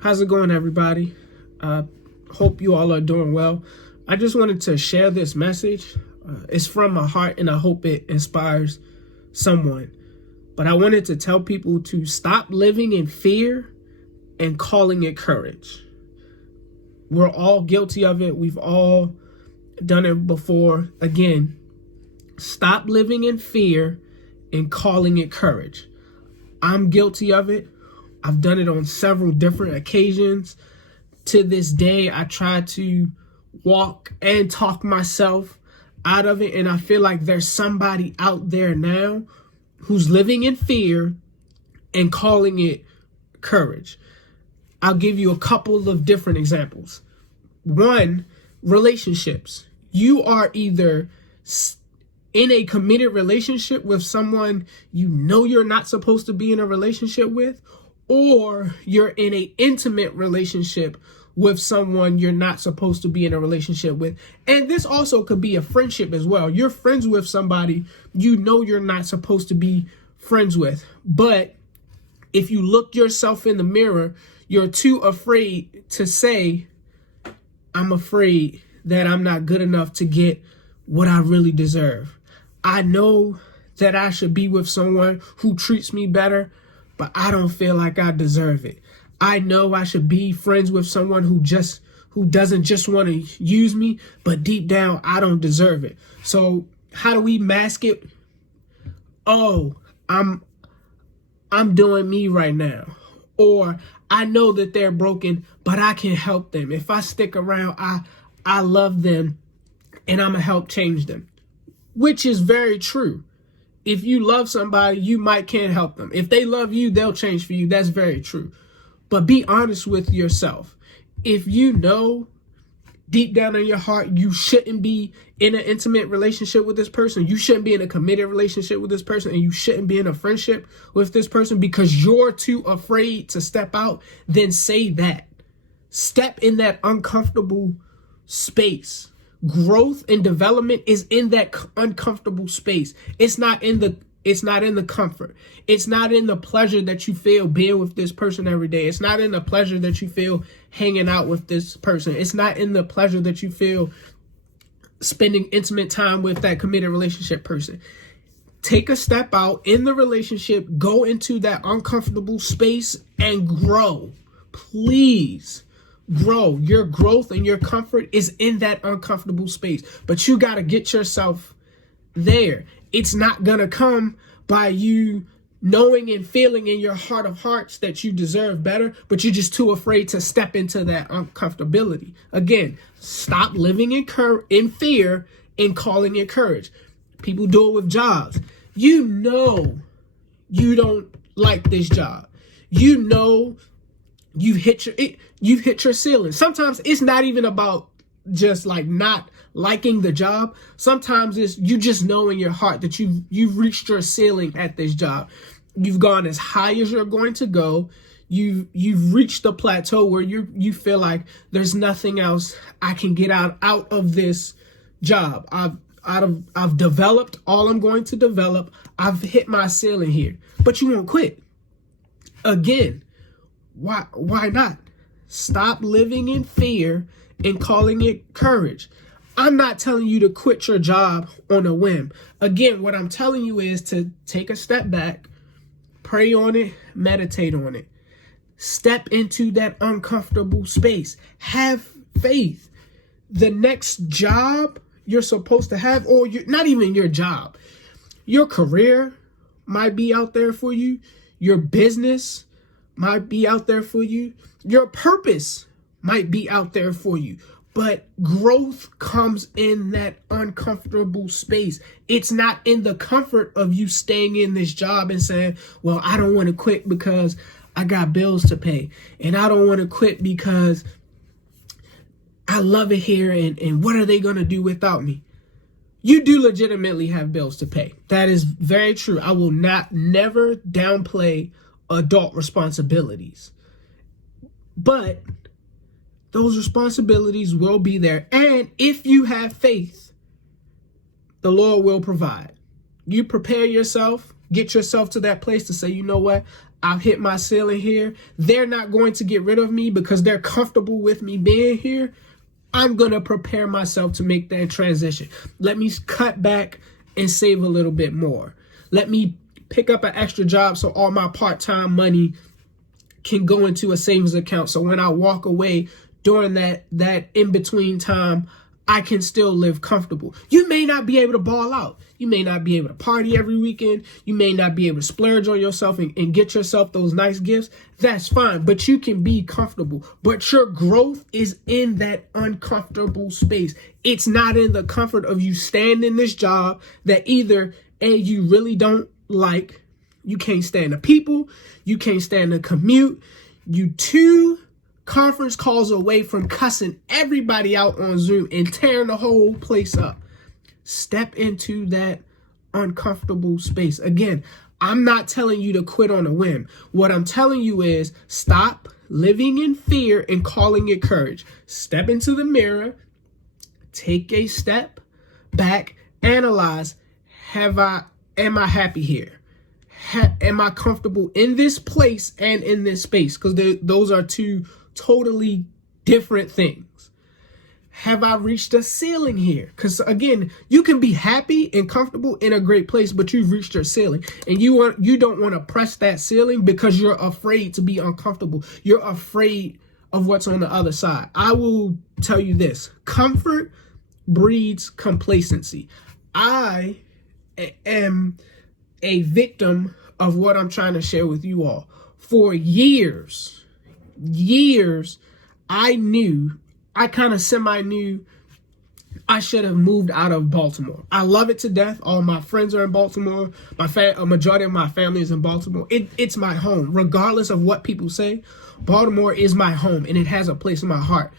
How's it going, everybody? Hope you all are doing well. I just wanted to share this message. It's from my heart, and I hope it inspires someone. But I wanted to tell people to stop living in fear and calling it courage. We're all guilty of it. We've all done it before. Again, stop living in fear and calling it courage. I'm guilty of it. I've done it on several different occasions. To this day, I try to walk and talk myself out of it. And I feel like there's somebody out there now who's living in fear and calling it courage. I'll give you a couple of different examples. One, relationships. You are either in a committed relationship with someone you know you're not supposed to be in a relationship with, or you're in an intimate relationship with someone you're not supposed to be in a relationship with. And this also could be a friendship as well. You're friends with somebody you know you're not supposed to be friends with. But if you look yourself in the mirror, you're too afraid to say, I'm afraid that I'm not good enough to get what I really deserve. I know that I should be with someone who treats me better, but I don't feel like I deserve it. I know I should be friends with someone who doesn't just want to use me, but deep down, I don't deserve it. So how do we mask it? Oh, I'm doing me right now. Or I know that they're broken, but I can help them. If I stick around, I love them and I'm gonna help change them, which is very true. If you love somebody, you can't help them. If they love you, they'll change for you. That's very true. But be honest with yourself. If you know deep down in your heart you shouldn't be in an intimate relationship with this person, you shouldn't be in a committed relationship with this person, and you shouldn't be in a friendship with this person because you're too afraid to step out, then say that. Step in that uncomfortable space. Growth and development is in that uncomfortable space. It's not in the comfort. It's not in the pleasure that you feel being with this person every day. It's not in the pleasure that you feel hanging out with this person. It's not in the pleasure that you feel spending intimate time with that committed relationship person. Take a step out in the relationship, go into that uncomfortable space and grow. Please grow. Your growth and your comfort is in that uncomfortable space, but you got to get yourself there. It's not going to come by you knowing and feeling in your heart of hearts that you deserve better, but you're just too afraid to step into that uncomfortability. Again, stop living in fear and calling it courage. People do it with jobs. You know you don't like this job. You know you've hit your ceiling. Sometimes it's not even about just like not liking the job. Sometimes it's you just know in your heart that you've reached your ceiling at this job. You've gone as high as you're going to go. You've reached the plateau where you feel like there's nothing else I can get out of this job. I've developed all I'm going to develop. I've hit my ceiling here. But you won't quit. Again, why not? Stop living in fear and calling it courage. I'm not telling you to quit your job on a whim. Again, what I'm telling you is to take a step back, pray on it, meditate on it. Step into that uncomfortable space. Have faith. The next job you're supposed to have, or not even your job, your career might be out there for you. Your business might be out there for you. Your purpose might be out there for you. But growth comes in that uncomfortable space. It's not in the comfort of you staying in this job and saying, well, I don't want to quit because I got bills to pay. And I don't want to quit because I love it here. And what are they going to do without me? You do legitimately have bills to pay. That is very true. I will never downplay adult responsibilities. But those responsibilities will be there. And if you have faith, the Lord will provide. You prepare yourself, get yourself to that place to say, you know what? I've hit my ceiling here. They're not going to get rid of me because they're comfortable with me being here. I'm going to prepare myself to make that transition. Let me cut back and save a little bit more. Let me pick up an extra job so all my part-time money can go into a savings account. So when I walk away during that in-between time, I can still live comfortable. You may not be able to ball out. You may not be able to party every weekend. You may not be able to splurge on yourself and get yourself those nice gifts. That's fine, but you can be comfortable. But your growth is in that uncomfortable space. It's not in the comfort of you staying in this job that either A, you really don't like, you can't stand the people, you can't stand the commute, you two conference calls away from cussing everybody out on Zoom and tearing the whole place up. Step into that uncomfortable space. Again, I'm not telling you to quit on a whim. What I'm telling you is stop living in fear and calling it courage. Step into the mirror, take a step back, analyze, am I happy here? Am I comfortable in this place and in this space? Because those are two totally different things. Have I reached a ceiling here? Because again, you can be happy and comfortable in a great place, but you've reached your ceiling, and you don't want to press that ceiling because you're afraid to be uncomfortable. You're afraid of what's on the other side. I will tell you this: comfort breeds complacency. I am a victim of what I'm trying to share with you all. For years, I kind of semi-knew I should have moved out of Baltimore. I love it to death. All my friends are in Baltimore. A majority of my family is in Baltimore. It's my home. Regardless of what people say, Baltimore is my home, and it has a place in my heart.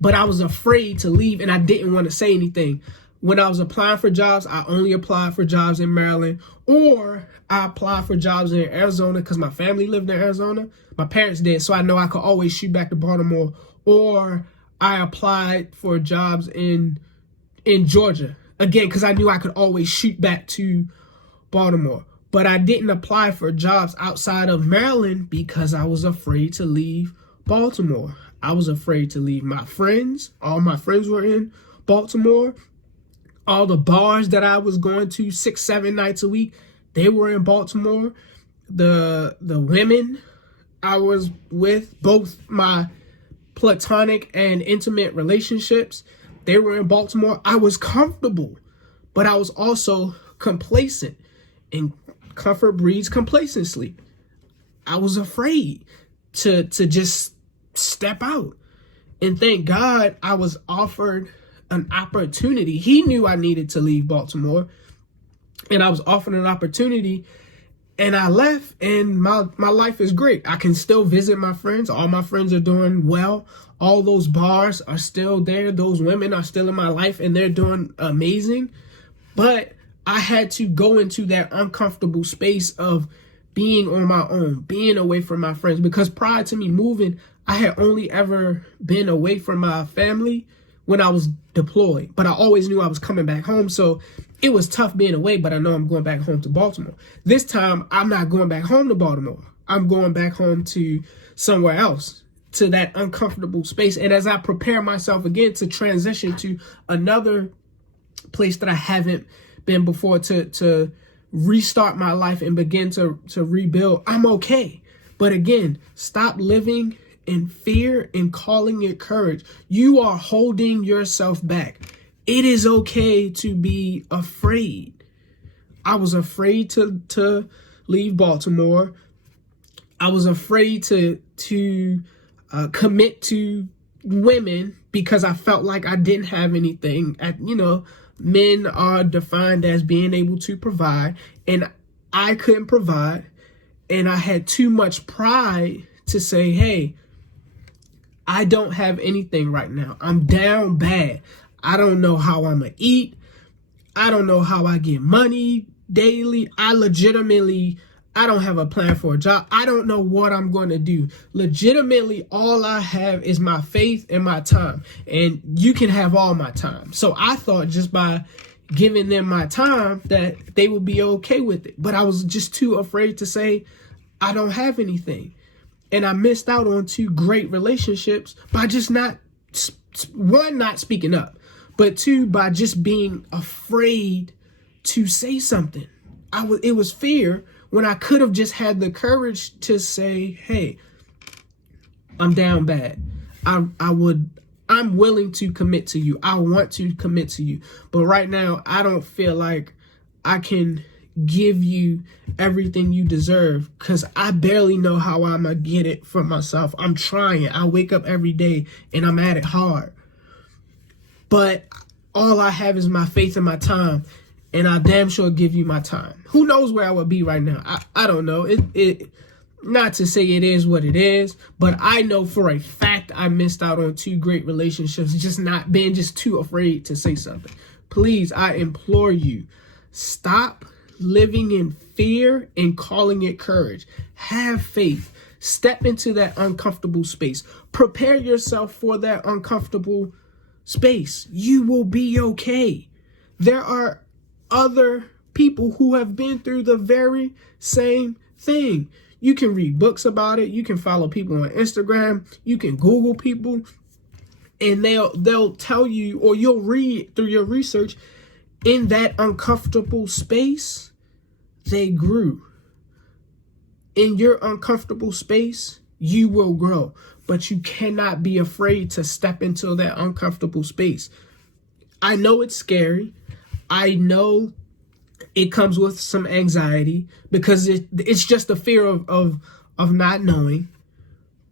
But I was afraid to leave, and I didn't want to say anything. When I was applying for jobs, I only applied for jobs in Maryland, or I applied for jobs in Arizona because my family lived in Arizona. My parents did, so I know I could always shoot back to Baltimore, or I applied for jobs in Georgia, again, because I knew I could always shoot back to Baltimore. But I didn't apply for jobs outside of Maryland because I was afraid to leave Baltimore. I was afraid to leave my friends. All my friends were in Baltimore. All the bars that I was going to 6-7 nights a week, they were in Baltimore. The women I was with, both my platonic and intimate relationships, they were in Baltimore. I was comfortable, but I was also complacent, and comfort breeds complacency. I was afraid to just step out, and thank God I was offered an opportunity. He knew I needed to leave Baltimore, and I was offered an opportunity, and I left, and my life is great. I can still visit my friends. All my friends are doing well. All those bars are still there. Those women are still in my life, and they're doing amazing. But I had to go into that uncomfortable space of being on my own, being away from my friends. Because prior to me moving, I had only ever been away from my family when I was deployed. But I always knew I was coming back home. So it was tough being away, but I know I'm going back home to Baltimore. This time, I'm not going back home to Baltimore. I'm going back home to somewhere else, to that uncomfortable space. And as I prepare myself again to transition to another place that I haven't been before, to restart my life and begin to rebuild, I'm okay. But again, stop living in fear and calling it courage. You are holding yourself back. It is okay to be afraid. I was afraid to leave Baltimore. I was afraid to commit to women because I felt like I didn't have anything. Men are defined as being able to provide, and I couldn't provide, and I had too much pride to say, hey, I don't have anything right now. I'm down bad. I don't know how I'm going to eat. I don't know how I get money daily. I don't have a plan for a job. I don't know what I'm going to do. Legitimately, all I have is my faith and my time. And you can have all my time. So I thought just by giving them my time, that they would be okay with it. But I was just too afraid to say, I don't have anything. And I missed out on 2 great relationships by just not speaking up, but 2, by just being afraid to say something. It was fear when I could have just had the courage to say, hey, I'm down bad. I'm willing to commit to you. I want to commit to you. But right now, I don't feel like I can give you everything you deserve, because I barely know how I'm going to get it from myself. I'm trying. I wake up every day and I'm at it hard. But all I have is my faith and my time, and I damn sure give you my time. Who knows where I would be right now? I don't know. It not to say it is what it is, but I know for a fact I missed out on 2 great relationships, just too afraid to say something. Please, I implore you, stop living in fear and calling it courage. Have faith. Step into that uncomfortable space. Prepare yourself for that uncomfortable space. You will be okay. There are other people who have been through the very same thing. You can read books about it. You can follow people on Instagram. You can Google people, and they'll tell you, or you'll read through your research, in that uncomfortable space, they grew. In your uncomfortable space, you will grow, but you cannot be afraid to step into that uncomfortable space. I know it's scary. I know it comes with some anxiety, because it's just the fear of not knowing.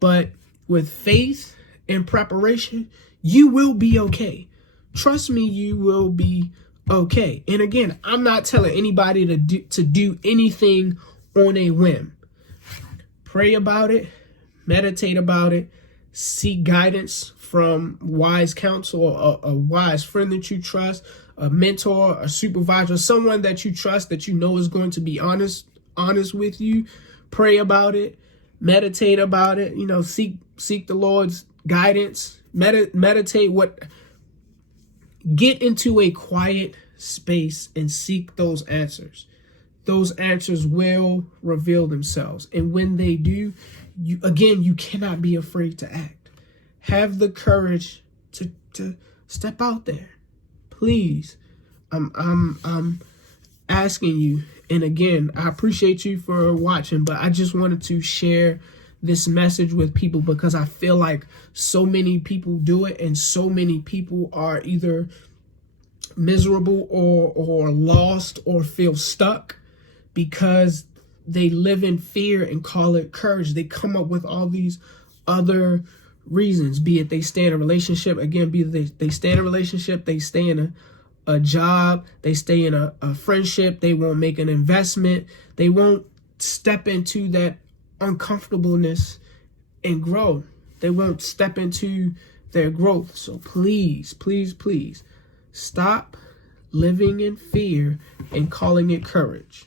But with faith and preparation, you will be okay. Trust me, you will be okay. And again, I'm not telling anybody to do anything on a whim. Pray about it, meditate about it, seek guidance from wise counsel, or a wise friend that you trust, a mentor, a supervisor, someone that you trust, that you know is going to be honest with you. Pray about it, meditate about it, seek the Lord's guidance, meditate get into a quiet space and seek those answers. Those answers will reveal themselves. And when they do, you cannot be afraid to act. Have the courage to step out there. Please. I'm asking you. And again, I appreciate you for watching, but I just wanted to share this message with people, because I feel like so many people do it, and so many people are either miserable or lost or feel stuck because they live in fear and call it courage. They come up with all these other reasons, be it they stay in a relationship, again, be it they stay in a relationship, they stay in a job, they stay in a friendship, they won't make an investment, they won't step into that uncomfortableness and grow. They won't step into their growth. So please, please, please stop living in fear and calling it courage.